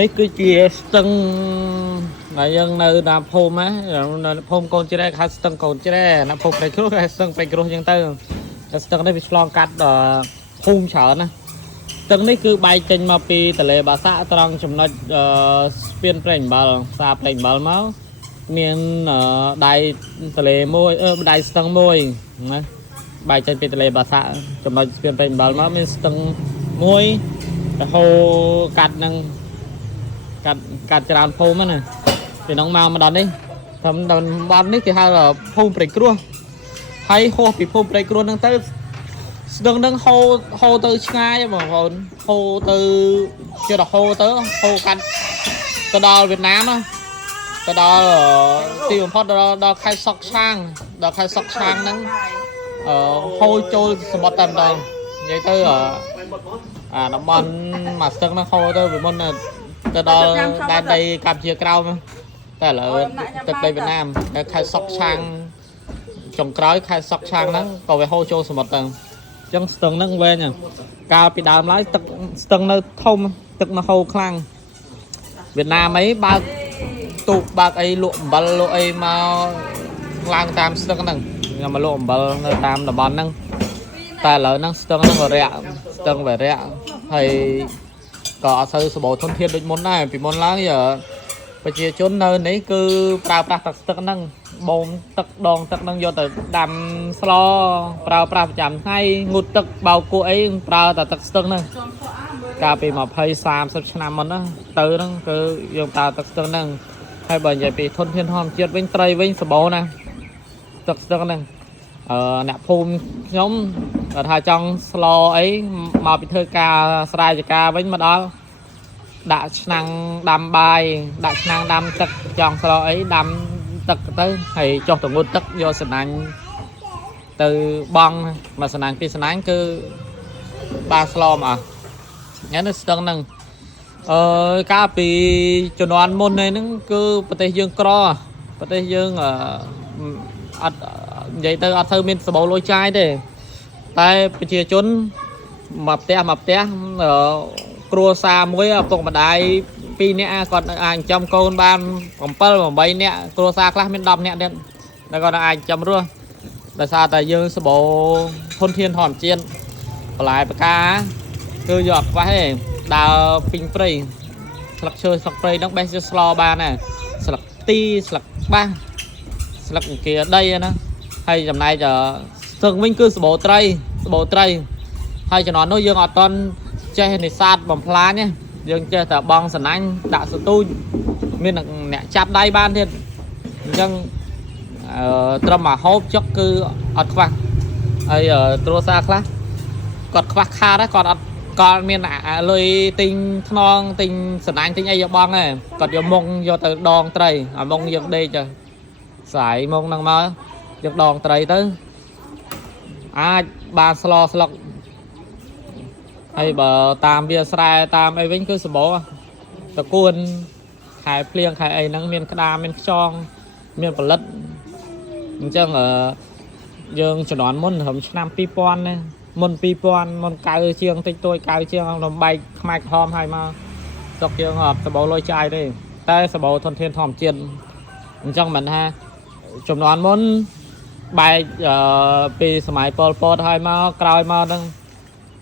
នេះគឺជាស្ទឹងដែលយើងនៅតាមភូមិណាភូមិកូនជ្រែហៅស្ទឹងកូនជ្រែណាភូមិព្រៃគ្រោះហៅស្ទឹងព្រៃគ្រោះអញ្ចឹងទៅស្ទឹងនេះវាឆ្លងកាត់ភូមិច្រើនណាស្ទឹងនេះគឺបែកចេញមកពីទន្លេបាសាក់ត្រង់ចំណុចស្ពានព្រែកអំបិលផ្សារព្រែកអំបិលមកមានដៃទន្លេមួយដៃស្ទឹងមួយណាបែកចេញពីទន្លេបាសាក់ចំណុចស្ពានព្រែកអំបិលមកមានស្ទឹងមួយរហូតកាត់នឹងកាត់ច្រើនភូមិណាពីនោះមកដល់នេះតាមតំបន់នេះគេហៅភូមិព្រៃគ្រោះហើយហោះពីភូមិព្រៃគ្រោះហ្នឹងទៅស្ទឹងហ្នឹងហូរទៅឆ្ងាយបងប្អូនហូរទៅជិតហូរទៅហូរកាត់ទៅដល់វៀតណាមទៅដល់ទីបំផុតដល់ខេត្តសុកឆាងដល់ខេត្តសុកឆាងហ្នឹងហូរចូលសមុទ្រតែម្ដងនិយាយទៅតំបន់មួយស្ទឹងហ្នឹងហូរទៅពីមុនទៅដល់ដែនដីកម្ពុជាក្រោមតែឥឡូវទឹកដីវៀតណាមដែលខេត្តសុកឆាងចុងក្រោយខេត្តសុកឆាងហ្នឹងក៏វាហូរចូលសមុទ្រទៅអញ្ចឹងស្ទឹងហ្នឹងវែងកាលពីដើមឡើយទឹកស្ទឹងនៅធំទឹកនៅហូរខ្លាំងវៀតណាមអីបើកទូកបើកអីលក់អំបិលលក់អីមកឡើងតាមស្ទឹងហ្នឹងមកលក់អំបិលនៅតាមតំបន់ហ្នឹងតែឥឡូវហ្នឹងស្ទឹងហ្នឹងក៏រាក់ស្ទឹងវារាក់ហើយក៏អត់សូវសម្បូរធនធានដូចមុនដែរពីមុនឡើងប្រជាជននៅនេះគឺប្រើប្រាស់ទឹកស្ទឹងហ្នឹងបូមទឹកដងទឹកហ្នឹងយកទៅដាំស្លប្រើប្រាស់ប្រចាំថ្ងៃងូតទឹកបោកគក់អីប្រើតែទឹកស្ទឹងហ្នឹងកាលពី20-30ឆ្នាំមុនណាទៅហ្នឹងគឺយើងប្រើទឹកស្ទឹងហ្នឹងហើយបើនិយាយពីធនធានធម្មជាតិវិញត្រីវិញសម្បូរណាទឹកស្ទឹងហ្នឹងអ្នកភូមិខ្ញុំគាត់ថាចង់ស្លអីមកពីធ្វើការស្រែចម្ការវិញមកដល់ដាក់ឆ្នាំងដាំបាយដាក់ឆ្នាំងដាំទឹកចង់ស្លអីដាំទឹកទៅហើយចុះទៅងូតទឹកយកសំណាញ់ទៅបង់មកសំណាញ់ពីសំណាញ់គឺបានស្លមកអស់ញ៉ាំនៅស្ទឹងហ្នឹងកាលពីជំនាន់មុនហ្នឹងគឺប្រទេសយើងក្រប្រទេសយើងអត់និយាយទៅអត់ទៅមានសម្បូរលុយចាយទេតែប្រជាជនមកផ្ទះគ្រួសារមួយឪពុកម្ដាយ2នាក់គាត់អាចចិញ្ចឹមកូនបាន7-8នាក់គ្រួសារខ្លះមាន10នាក់ទៀតតែគាត់អាចចិញ្ចឹមរស់ដោយសារតែយើងសម្បូរធនធានធម្មជាតិបន្លែផ្កាគឺយកអត់ខ្វះទេដើរពីងព្រៃស្លឹកឈើស្លឹកព្រៃហ្នឹងបេះជាស្លបានដែរស្លឹកទីស្លឹកបាសស្លឹកអង្គាដីណាហើយចំណែកស្ទឹងវិញគឺសម្បូរត្រីហើយជំនាន់នោះយើងអត់តន់ចេះនេសាទបំផ្លាញទេយើងចេះតែបង់សំណាញ់ដាក់សទូចមានអ្នកចាប់ដៃបានទៀតអញ្ចឹងត្រឹមមកហូបចុកគឺអត់ខ្វះហើយគ្រួសារខ្លះគាត់ខ្វះខាតគាត់អត់គាត់មានលុយទិញថ្នងទិញសំណាញ់ទិញអីយកបងឯងគាត់យកមុងយកទៅដងត្រីអាមុងយើងដេកទៅស្រាយមុងហ្នឹងមកយកដងត្រីទៅអាចបានស្លឹកហើយបើតាមវាស្រែតាមអីវិញគឺសម្បូរតកួនខែភ្លៀងខែអីហ្នឹងមានក្តារមានខ្យងមានផលិតអញ្ចឹងយើងជំនាន់មុនត្រឹមឆ្នាំ2000ណាមុន2000មុនកៅជាងតិចតួចកៅជាងលំបែកខ្មែរក្រហមហើយមកស្រុកយើងអត់សម្បូរលុយចាយទេតែសម្បូរធនធានធម្មជាតិអញ្ចឹងមិនថាជំនាន់មុនបែកពីសម័យប៉ុលពតហើយមកក្រោយមកហ្នឹង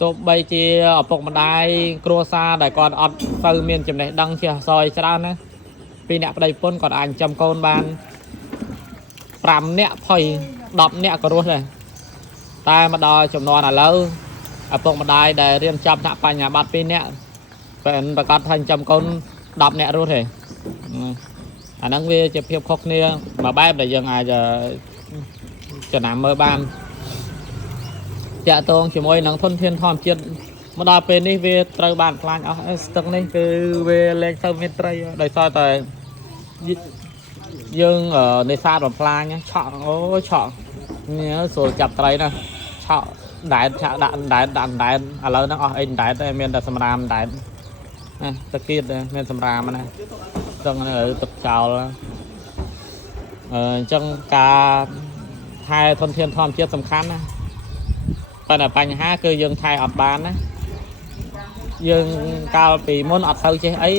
ទោះបីជាឪពុកម្ដាយគ្រួសារដែលគាត់អត់ទៅមានចំណេះដឹងជាអសយច្រើនណាពីអ្នកប្តីប្រពន្ធគាត់អាចចិញ្ចឹមកូនបាន5នាក់ផុយ10នាក់ក៏រស់ដែរតែមកដល់ចំនួនឥឡូវឪពុកម្ដាយដែលរៀនចប់ថ្នាក់បញ្ញាបត្រ2នាក់ពេលប្រកាសថាចិញ្ចឹមកូន10នាក់រស់ទេអាហ្នឹងវាជាភាពខុសគ្នាមួយបែបដែលយើងអាចចំណាំមើលបានតាក់ទងជាមួយនឹងធនធានធម្មជាតិមកដល់ពេលនេះវាត្រូវបានខ្លាញ់អស់ស្ទឹងនេះគឺវាលែងទៅមានត្រីដោយសារតែយើងនេសាទបំផ្លាញឆក់អូឆក់នេះស្រួលចាប់ត្រីណាឆក់ដែតឆាក់ដាក់ដែតឥឡូវហ្នឹងអស់អីដែតតែមានតែសម្រាមដែតណាតាគៀតមានសម្រាមណាស្ទឹងនេះទឹកចោលអញ្ចឹងការថែធនធានធម្មជាតិសំខាន់ណាប៉ុន្តែបញ្ហាគឺយើងថែអត់បានណាយើងកាលពីមុនអត់ទៅចេះអី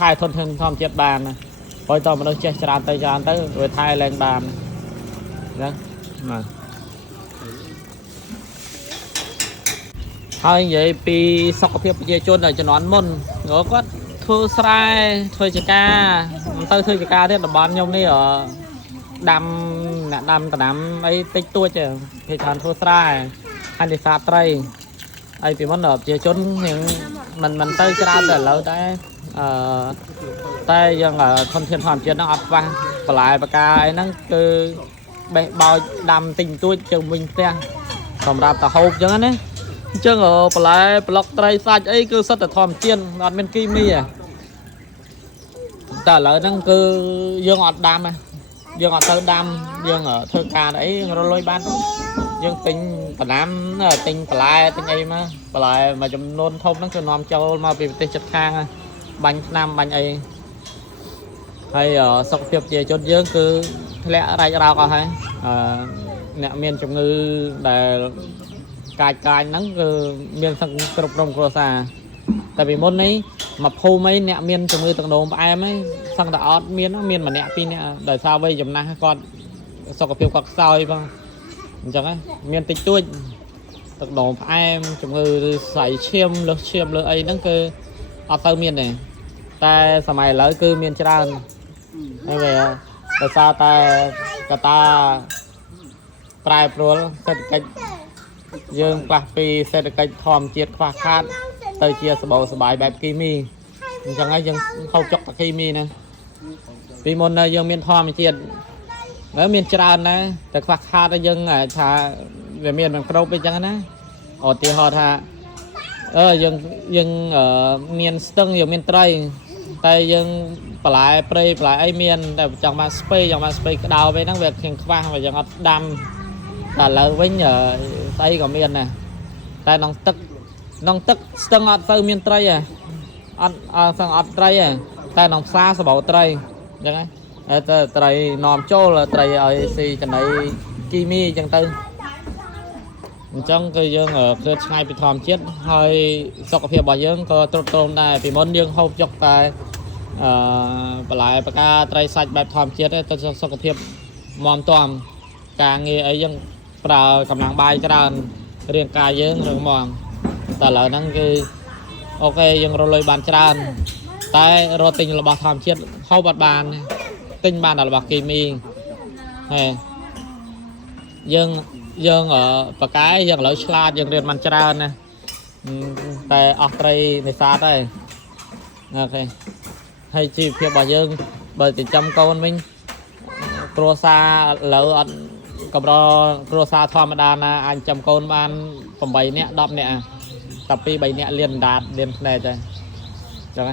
thai thôn thân thom chết bàn này coi tao mà nó chết tràn tới rồi thai lên bàn đó mà thôi vậy pi sọc phiệp về chôn ở cho nó ăn môn nó có thưa sai thôi chỉ ca tôi thôi chỉ ca thế là bán nhông đi ở đam ấy tích tua chứ thì thằng thưa sai anh đi xa tây ai bị mất nộp về chôn những mình tới ra rồi lâu đấy tay dân ở thôn thiên hoàn chuyện nó ập vang và lại bà ca ấy nó cứ bao đam tình tôi chừng mình xe còn ra ta hộp chứ đấy chứ ở bà lại block tray sạch ấy cứ rất là thòm chiên ngọt bên kim mi à ta lợi nó cứ dương ngọt đam này dương ngọt thơ đam dương ở thơ ca đấy rồi lôi ban dương tinh bà nám tinh bà lại tinh ấy mà bà lại mà chùm nôn thông nó cứ nòm châu mà bị tinh chật khang bánh nam bánh ấy hay ở sọc phiệp về chốt dương cứ lẽ ra rau cả hay nè miền trong ngư để cài nắng miền sang trục rồng cua xà tại vì môn ấy mà phô mấy nè miền trong ngư tầng đồ ai mấy sang đã miền nó miền mà nè pin nè đời sao bây giờ na con sọc phiệp quạt sao ấy không chẳng ấy miền tịch tuôi tầng đồ em trong ngư sải chiêm lơ ấy nó cứ ở tây miền này taสมัยแล้วคือเมียนจรานไม่เว้ยแต่ซาแต่กตาปลายปลวลเศรษฐกิจยังกลับปีเศรษฐกิจทอมเจียดควาคาดเตยเจียสบายแบบกีมีจังไงยังเข้าจกตะกีมีนะปีมนยังเมียนทอมเจียดแล้วเมียนจรานนะแต่ควาคาดยังไงถ้าเมียนมันกระโดดไปจังนะอดตีหอท่ายังเมียนสตึงยังเมียนไตรแต่ยังปลายเปรย์ปลายไอเมียนแต่จังมาสเปย์กระดาวไปนั่งแบบแข่งข้างไปยังอัดดำแต่เราไว้เหนือไตกับเมียนน่ะแต่น้องตึกสตึงอัดเตอร์เมียนไตรสังอัดไตรแต่น้องซาสบายไตรยังไงไตรนอมโจ้làไตรไอซีจังไหนกีมีจังตึงจังก็ยังเคยใช้ไปทอมเช็ดให้สกปรกบ่ยังก็ตรงได้ปีมันยังหกจกไปปลายปากกาไตรสัตว์แบบทอมเช็ดได้ตัวสกปรกมอมตอมกางเงี้ยยังเปล่ากำลังใบกระดานเรียงกายยังเรื่องมองแต่เหล่านั้นคือโอเคยังเราเลยบานกระดานแต่เราติงเราบอกทอมเช็ดเข้าบัดบานติงบานเราบอกกีมียังปากกายังเหลือชลาดยังเรียนมันจรานะแต่ออกไตรในซาได้โอเคให้ชีพเพียบบ่ยังเบอร์ติดจำก้นมิ้งครัวซาเหลือกับเราครัวซาธรรมดานะอันจำก้นมันผมใบเนี้ยดอกเนี้ยแต่ปีใบเนี้ยเรียนดาดเรียนแน่ใจใช่ไหม